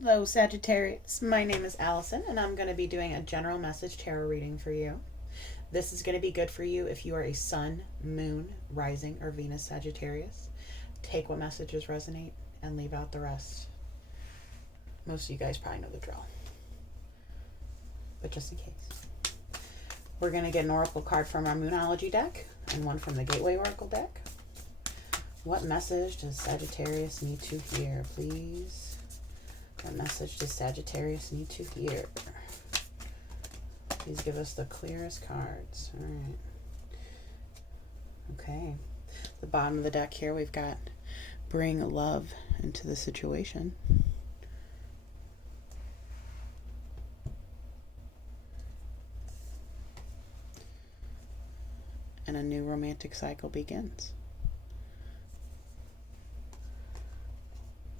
Hello, Sagittarius. My name is Allison, and I'm going to be doing a general message tarot reading for you. This is going to be good for you if you are a Sun, Moon, Rising, or Venus Sagittarius. Take what messages resonate and leave out the rest. Most of you guys probably know the drill, but just in case. We're going to get an oracle card from our Moonology deck and one from the Gateway Oracle deck. What message does Sagittarius need to hear, please? What message does Sagittarius need to hear? Please give us the clearest cards. All right. Okay. The bottom of the deck here, we've got bring love into the situation. And a new romantic cycle begins.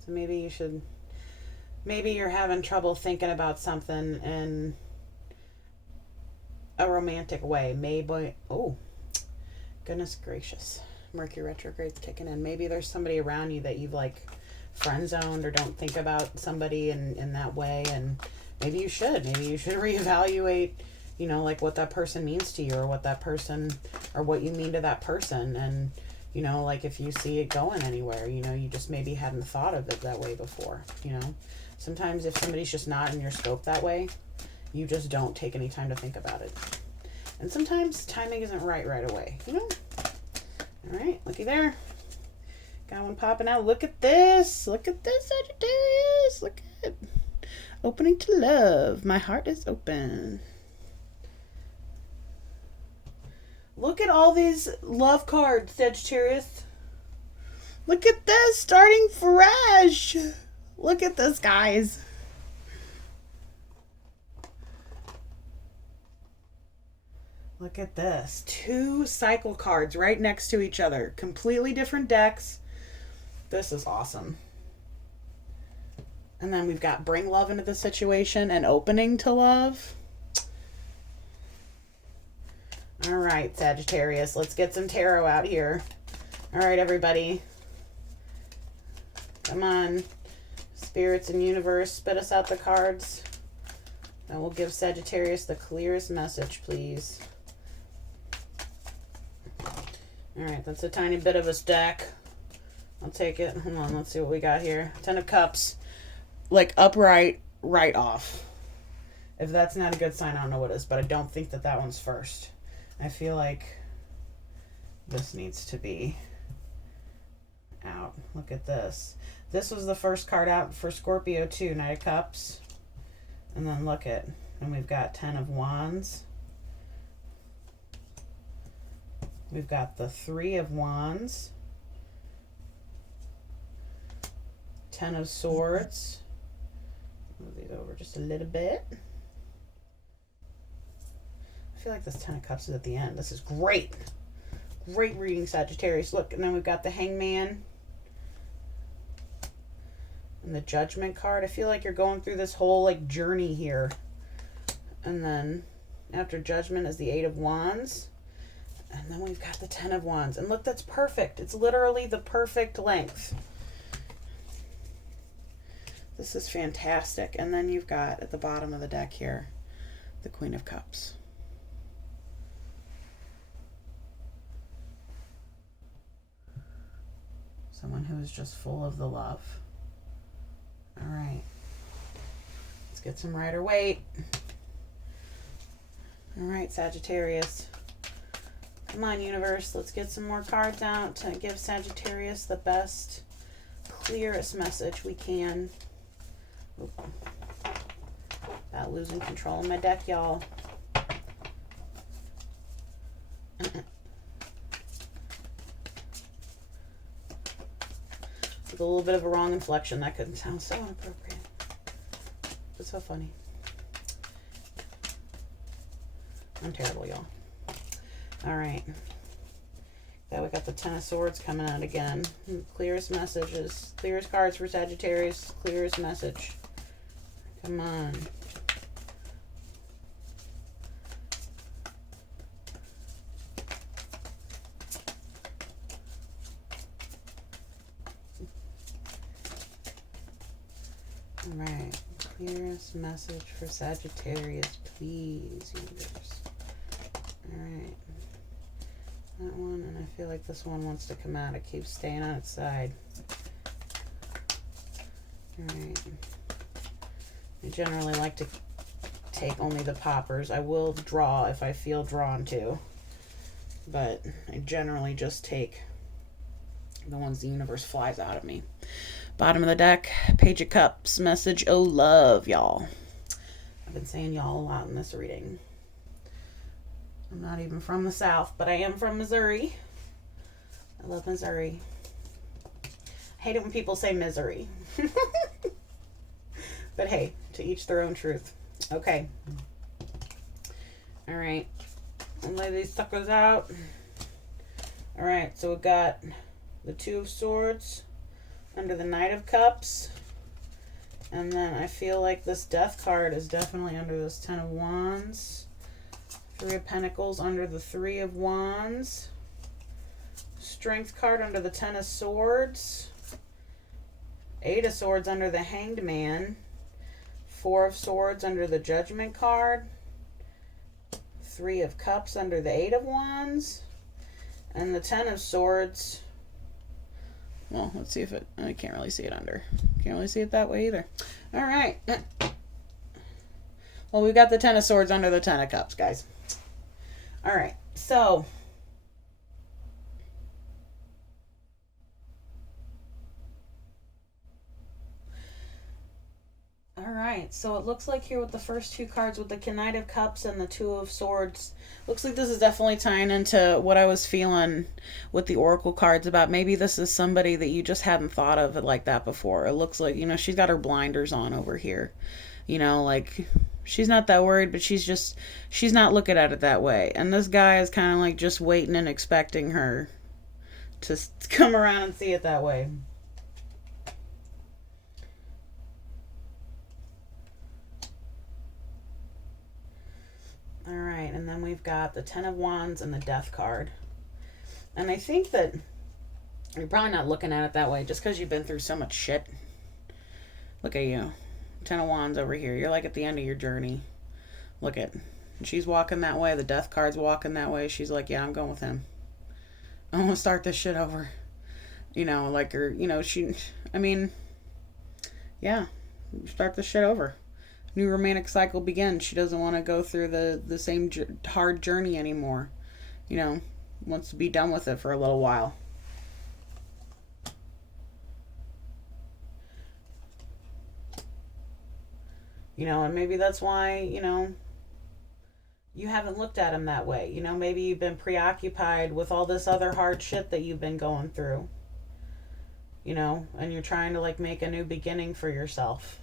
So maybe you're having trouble thinking about something in a romantic way. Maybe, oh, goodness gracious. Mercury retrograde's kicking in. Maybe there's somebody around you that you've like friend zoned or don't think about somebody in that way. And maybe you should reevaluate, like what that person means to you or what you mean to that person. And, like if you see it going anywhere, you just maybe hadn't thought of it that way before, Sometimes if somebody's just not in your scope that way, you just don't take any time to think about it. And sometimes timing isn't right away, All right, looky there. Got one popping out. Look at this. Look at this, Sagittarius. Look at it. Opening to love. My heart is open. Look at all these love cards, Sagittarius. Look at this. Starting fresh. Look at this, guys. Look at this. 2 cycle cards right next to each other. Completely different decks. This is awesome. And then we've got bring love into the situation and opening to love. All right, Sagittarius. Let's get some tarot out here. All right, everybody. Come on. Spirits and universe, spit us out the cards. And we'll give Sagittarius the clearest message, please. Alright, that's a tiny bit of a stack. I'll take it. Hold on, let's see what we got here. 10 of Cups. Like upright, right off. If that's not a good sign, I don't know what is. But I don't think that one's first. I feel like this needs to be out. Look at this. This was the first card out for Scorpio too, Knight of Cups. And then look at, and we've got 10 of Wands. We've got the 3 of Wands. 10 of Swords. Move these over just a little bit. I feel like this 10 of Cups is at the end. This is great. Great reading, Sagittarius. Look, and then we've got the Hangman. And the Judgment card. I feel like you're going through this whole journey here. And then after Judgment is the 8 of Wands. And then we've got the 10 of Wands. And look, that's perfect. It's literally the perfect length. This is fantastic. And then you've got at the bottom of the deck here, the Queen of Cups. Someone who is just full of the love. All right. Let's get some Rider Waite. All right, Sagittarius. Come on, universe. Let's get some more cards out to give Sagittarius the best, clearest message we can. Oop. About losing control of my deck, y'all. With a little bit of a wrong inflection, that could sound so inappropriate. It's so funny. I'm terrible, y'all. All right. Yeah, we got the 10 of Swords coming out again. Clearest messages. Clearest cards for Sagittarius. Clearest message. Come on. All right. Clearest message for Sagittarius, please, universe. All right. That one, and I feel like this one wants to come out. It keeps staying on its side. All right. I generally like to take only the poppers. I will draw if I feel drawn to, but I generally just take the ones the universe flies out of me. Bottom of the deck, Page of Cups, message, oh love, y'all. I've been saying y'all a lot in this reading. I'm not even from the South, but I am from Missouri. I love Missouri. I hate it when people say misery. But hey, to each their own truth. Okay. All right. I'll lay these suckers out. All right, so we've got the Two of Swords under the Knight of Cups. And then I feel like this Death card is definitely under this Ten of Wands. Three of Pentacles under the Three of Wands. Strength card under the Ten of Swords. Eight of Swords under the Hanged Man. Four of Swords under the Judgment card. Three of Cups under the Eight of Wands. And the Ten of Swords. Well, let's see if it... I can't really see it under. Can't really see it that way either. All right. Well, we've got the Ten of Swords under the Ten of Cups, guys. All right. So... Alright, so it looks like here with the first two cards with the Knight of Cups and the Two of Swords, looks like this is definitely tying into what I was feeling with the Oracle cards about maybe this is somebody that you just hadn't thought of it like that before. It looks like, you know, she's got her blinders on over here. You know, like, she's not that worried, but she's not looking at it that way. And this guy is kind of like just waiting and expecting her to come around and see it that way. All right, and then we've got the Ten of Wands and the Death card. And I think that you're probably not looking at it that way just because you've been through so much shit. Look at you. Ten of Wands over here. You're like at the end of your journey. Look at. She's walking that way. The Death card's walking that way. She's like, yeah, I'm going with him. I'm going to start this shit over. You know, like her, you know, I mean, yeah, start this shit over. New romantic cycle begins. She doesn't want to go through the same hard journey anymore. You know, wants to be done with it for a little while. You know, and maybe that's why, you know, you haven't looked at him that way. You know, maybe you've been preoccupied with all this other hard shit that you've been going through. You know, and you're trying to like make a new beginning for yourself.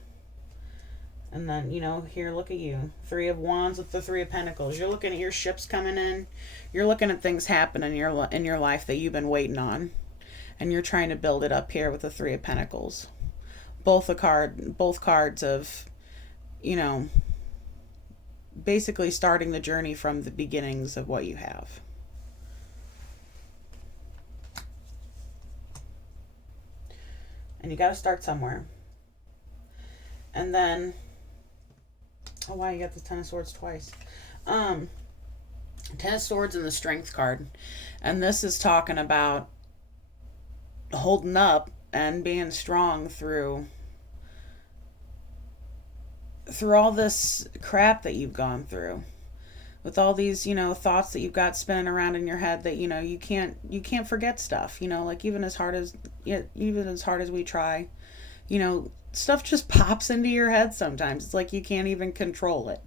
And then, you know, here, look at you. Three of Wands with the Three of Pentacles. You're looking at your ships coming in. You're looking at things happening in your life that you've been waiting on. And you're trying to build it up here with the Three of Pentacles. Both cards of, you know, basically starting the journey from the beginnings of what you have. And you got to start somewhere. And then... Oh, wow, you got the Ten of Swords twice. Ten of Swords and the Strength card. And this is talking about holding up and being strong through all this crap that you've gone through. With all these, you know, thoughts that you've got spinning around in your head that, you know, you can't forget stuff. You know, like even as hard as we try, you know, stuff just pops into your head sometimes. It's like you can't even control it.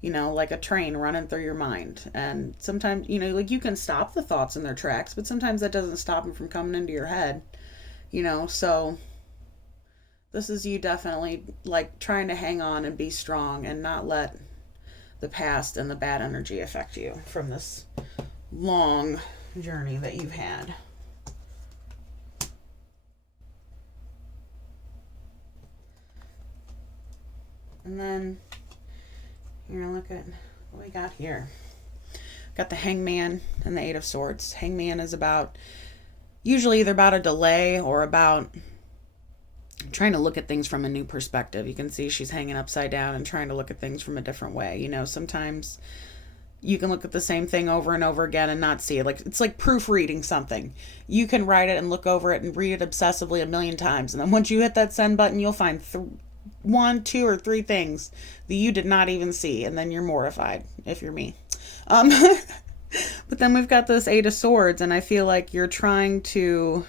You know, like a train running through your mind. And sometimes, you know, like you can stop the thoughts in their tracks, but sometimes that doesn't stop them from coming into your head. You know, so this is you definitely like trying to hang on and be strong and not let the past and the bad energy affect you from this long journey that you've had. And then, here, look at what we got here. Got the Hangman and the Eight of Swords. Hangman is about, usually either about a delay or about trying to look at things from a new perspective. You can see she's hanging upside down and trying to look at things from a different way. You know, sometimes you can look at the same thing over and over again and not see it. Like, it's like proofreading something. You can write it and look over it and read it obsessively a million times. And then once you hit that send button, you'll find 1, 2, or 3 things that you did not even see. And then you're mortified, if you're me. But then we've got this 8 of Swords, and I feel like you're trying to,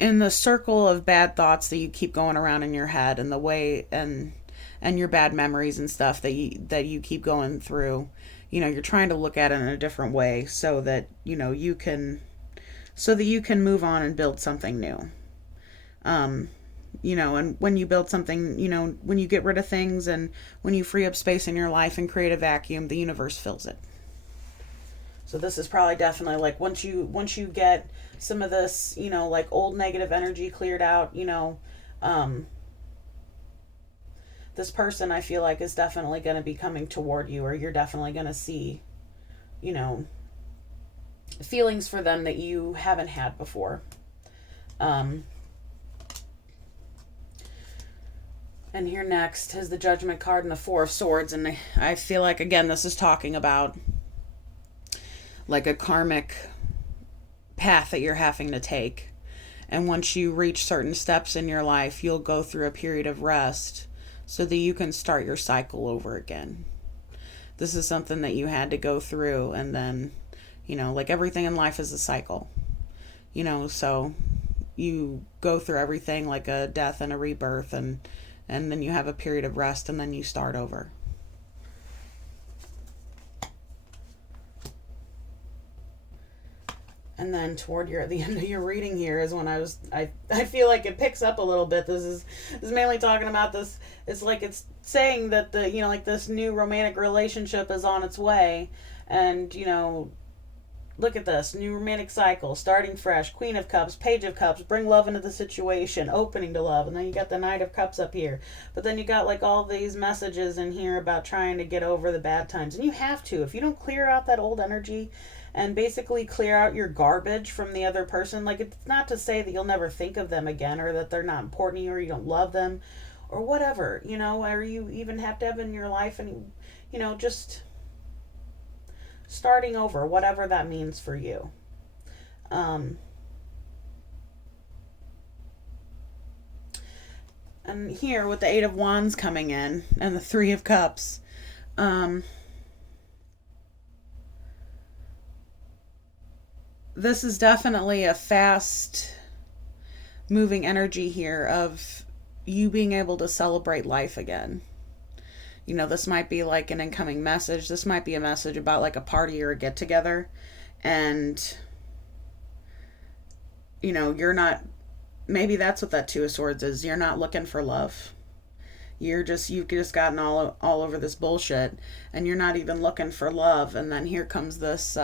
in the circle of bad thoughts that you keep going around in your head, and the way, and your bad memories and stuff that you keep going through, you know, you're trying to look at it in a different way so that, you know, you can move on and build something new. You know, and when you build something, you know, when you get rid of things and when you free up space in your life and create a vacuum, the universe fills it. So this is probably definitely like once you get some of this, you know, like old negative energy cleared out, you know, this person I feel like is definitely going to be coming toward you, or you're definitely going to see, you know, feelings for them that you haven't had before. And here next is the Judgment card and the 4 of Swords. And I feel like, again, this is talking about like a karmic path that you're having to take. And once you reach certain steps in your life, you'll go through a period of rest so that you can start your cycle over again. This is something that you had to go through. And then, you know, like everything in life is a cycle. You know, so you go through everything like a death and a rebirth, and then you have a period of rest, and then you start over. And then toward the end of your reading here is when I feel like it picks up a little bit. This is mainly talking about this. It's like it's saying that the, you know, like this new romantic relationship is on its way. And, you know, look at this. New romantic cycle, starting fresh, Queen of Cups, Page of Cups, bring love into the situation, opening to love. And then you got the Knight of Cups up here. But then you got like all these messages in here about trying to get over the bad times. And you have to. If you don't clear out that old energy and basically clear out your garbage from the other person, like, it's not to say that you'll never think of them again, or that they're not important to you, or you don't love them, or whatever, you know, or you even have to have in your life, and, you know, just starting over, whatever that means for you. And here with the 8 of Wands coming in and the 3 of Cups, this is definitely a fast moving energy here of you being able to celebrate life again. You know, this might be like an incoming message. This might be a message about like a party or a get together. And, you know, you're not, maybe that's what that 2 of Swords is. You're not looking for love. You've just gotten all over this bullshit, and you're not even looking for love. And then here comes this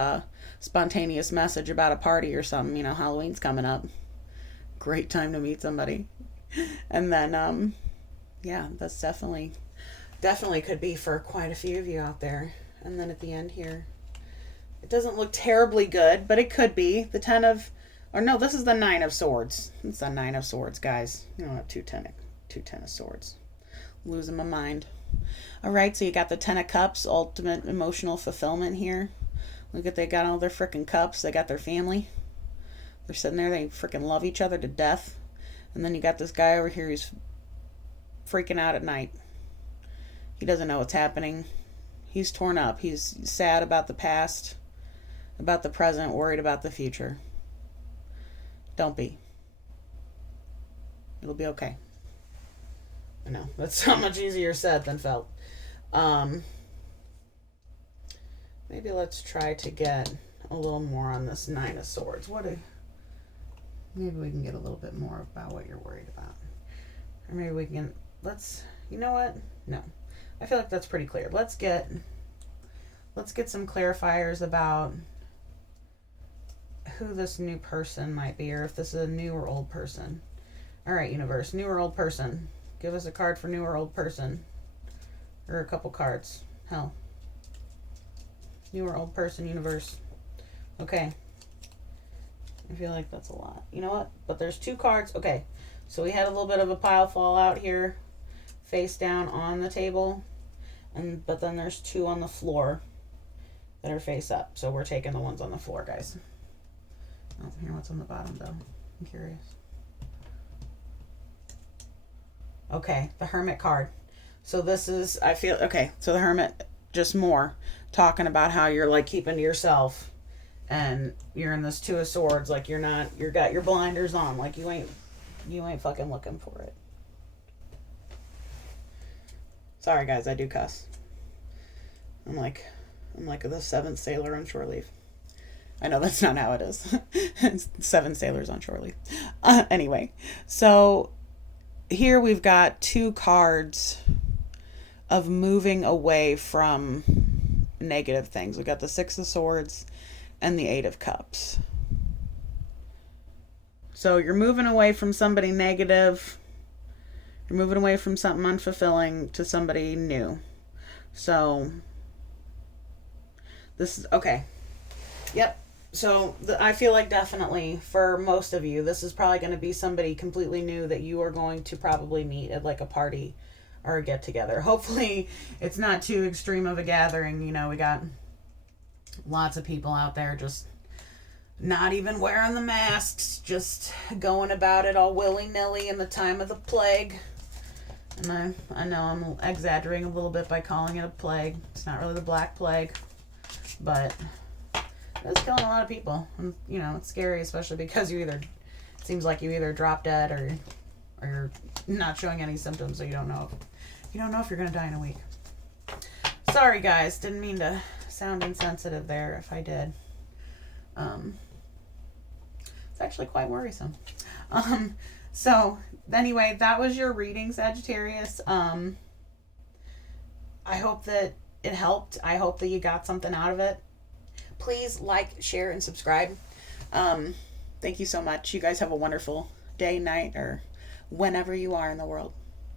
spontaneous message about a party or something. You know, Halloween's coming up. Great time to meet somebody. And then, yeah, that's definitely could be for quite a few of you out there. And then at the end here, it doesn't look terribly good, but it could be. The 10 of, or no, this is the 9 of Swords. It's the 9 of Swords, guys. You don't have two 10 of Swords. Losing my mind. All right, so you got the 10 of Cups, ultimate emotional fulfillment here. Look at, they got all their freaking cups. They got their family. They're sitting there. They freaking love each other to death. And then you got this guy over here who's freaking out at night. He doesn't know what's happening. He's torn up. He's sad about the past, about the present, worried about the future. Don't be. It'll be okay. I know, that's so much easier said than felt. Maybe let's try to get a little more on this 9 of Swords. Maybe we can get a little bit more about what you're worried about. Or maybe we can, you know what? No. I feel like that's pretty clear. Let's get some clarifiers about who this new person might be, or if this is a new or old person. All right, universe, new or old person. Give us a card for new or old person. Or a couple cards. Hell. New or old person, universe. Okay. I feel like that's a lot. You know what? But there's 2 cards. Okay. So we had a little bit of a pile fall out here, face down on the table, but then there's 2 on the floor that are face up. So we're taking the ones on the floor, guys. Oh, here, what's on the bottom though? I'm curious. Okay, the Hermit card. So this is, I feel, okay, so the Hermit, just more talking about how you're like keeping to yourself, and you're in this 2 of Swords, like you're not, you got your blinders on, like you ain't fucking looking for it. Sorry guys, I do cuss. I'm like the 7th sailor on shore leave. I know that's not how it is. 7 sailors on shore leave. Anyway, so here we've got 2 cards of moving away from negative things. We got the 6 of Swords and the 8 of Cups. So you're moving away from somebody negative. You're moving away from something unfulfilling to somebody new. So this is okay. Yep. So I feel like definitely for most of you, this is probably going to be somebody completely new that you are going to probably meet at like a party or a get together. Hopefully it's not too extreme of a gathering. You know, we got lots of people out there just not even wearing the masks, just going about it all willy-nilly in the time of the plague. And I know I'm exaggerating a little bit by calling it a plague. It's not really the Black Plague, but it's killing a lot of people. And, you know, it's scary, especially because it seems like you either drop dead or you're not showing any symptoms, so you don't know if you're going to die in a week. Sorry, guys. Didn't mean to sound insensitive there if I did. It's actually quite worrisome. So anyway, that was your reading, Sagittarius. I hope that it helped. I hope that you got something out of it. Please like, share, and subscribe. Thank you so much. You guys have a wonderful day, night, or whenever you are in the world.